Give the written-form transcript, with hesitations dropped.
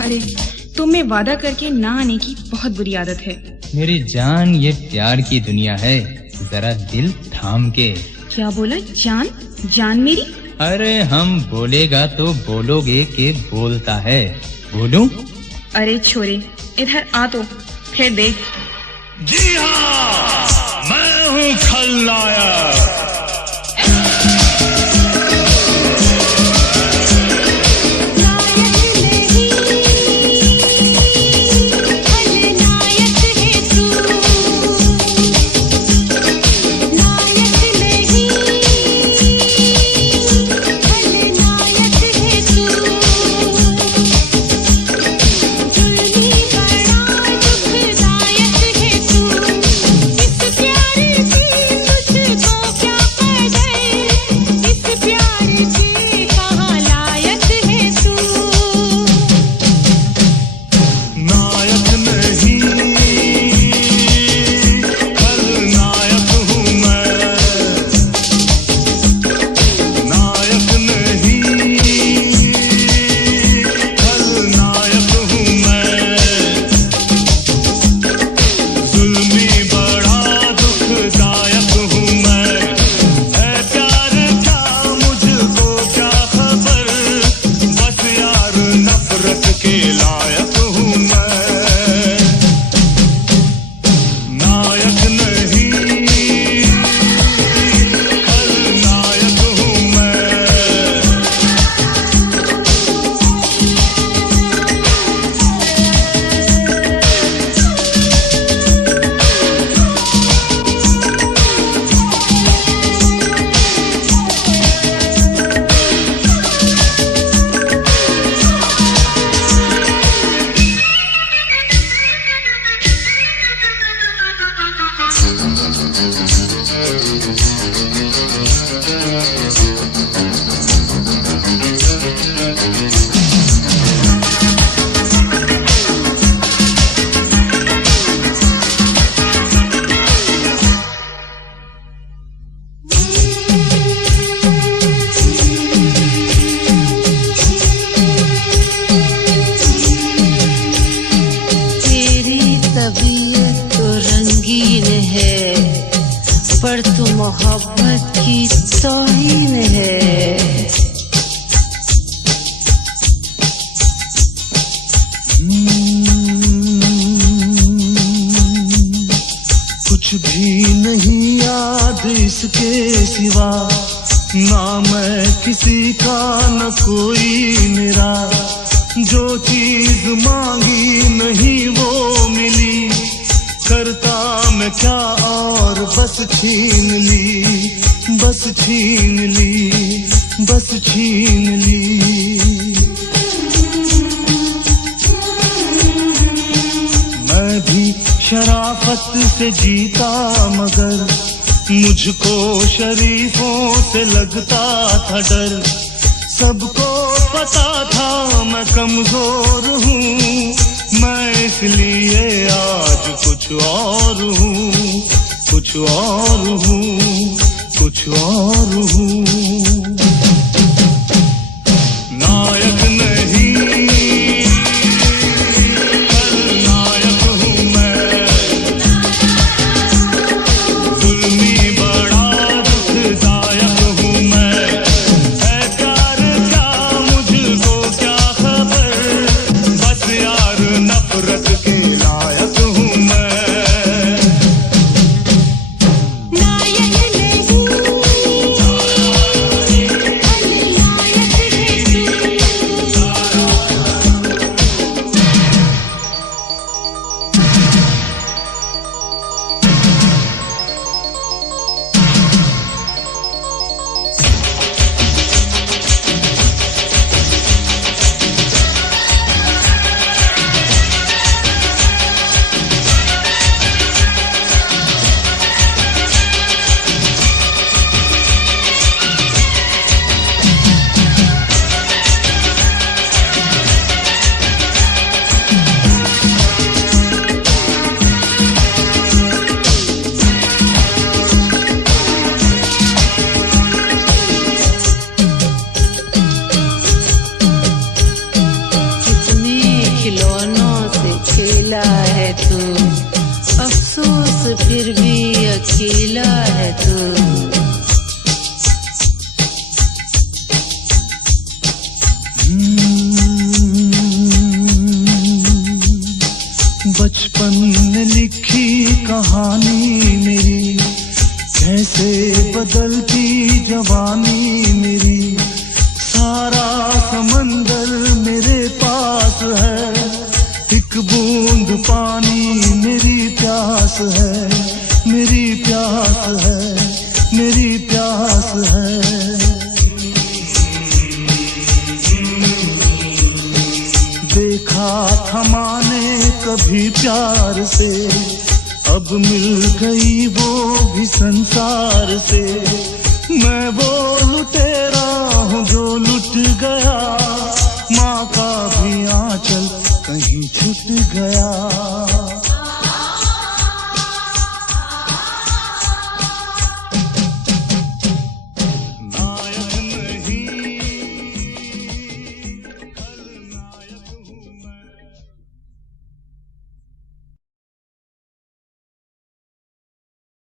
अरे तुम में वादा करके ना आने की बहुत बुरी आदत है। मेरी जान, ये प्यार की दुनिया है, जरा दिल थाम के। क्या बोला? जान? जान मेरी? अरे हम बोलेगा तो बोलोगे कि बोलता है। बोलूं? अरे छोरे, इधर आ तो फिर देख। जी हाँ, मैं हूँ खलनायक। पर तू मोहब्बत की तौहीन है। कुछ भी नहीं याद इसके सिवा, ना मैं किसी का न कोई मेरा। जो चीज मांगी नहीं वो मिली, करता मैं क्या और बस छीन ली, बस छीन ली, बस छीन ली। मैं भी शराफत से जीता मगर मुझको शरीफों से लगता था डर। सबको पता था मैं कमजोर हूँ, मैं इसलिए आज कुछ और हूँ, कुछ और हूँ, कुछ और हूँ। नायक नहीं खलनायक हूँ मैं, जुल्मी बड़ा दुखदायक हूँ मैं। है प्यार क्या मुझको क्या खबर, बस यार नफरत के लायक हूँ मैं। नायक नहीं कहानी मेरी, कैसे बदलती जवानी मेरी। सारा समंदर मेरे पास है, एक बूंद पानी मेरी प्यास है, मेरी प्यास है, मेरी प्यास है। देखा था माने कभी प्यार से, अब मिल गई वो भी संसार से।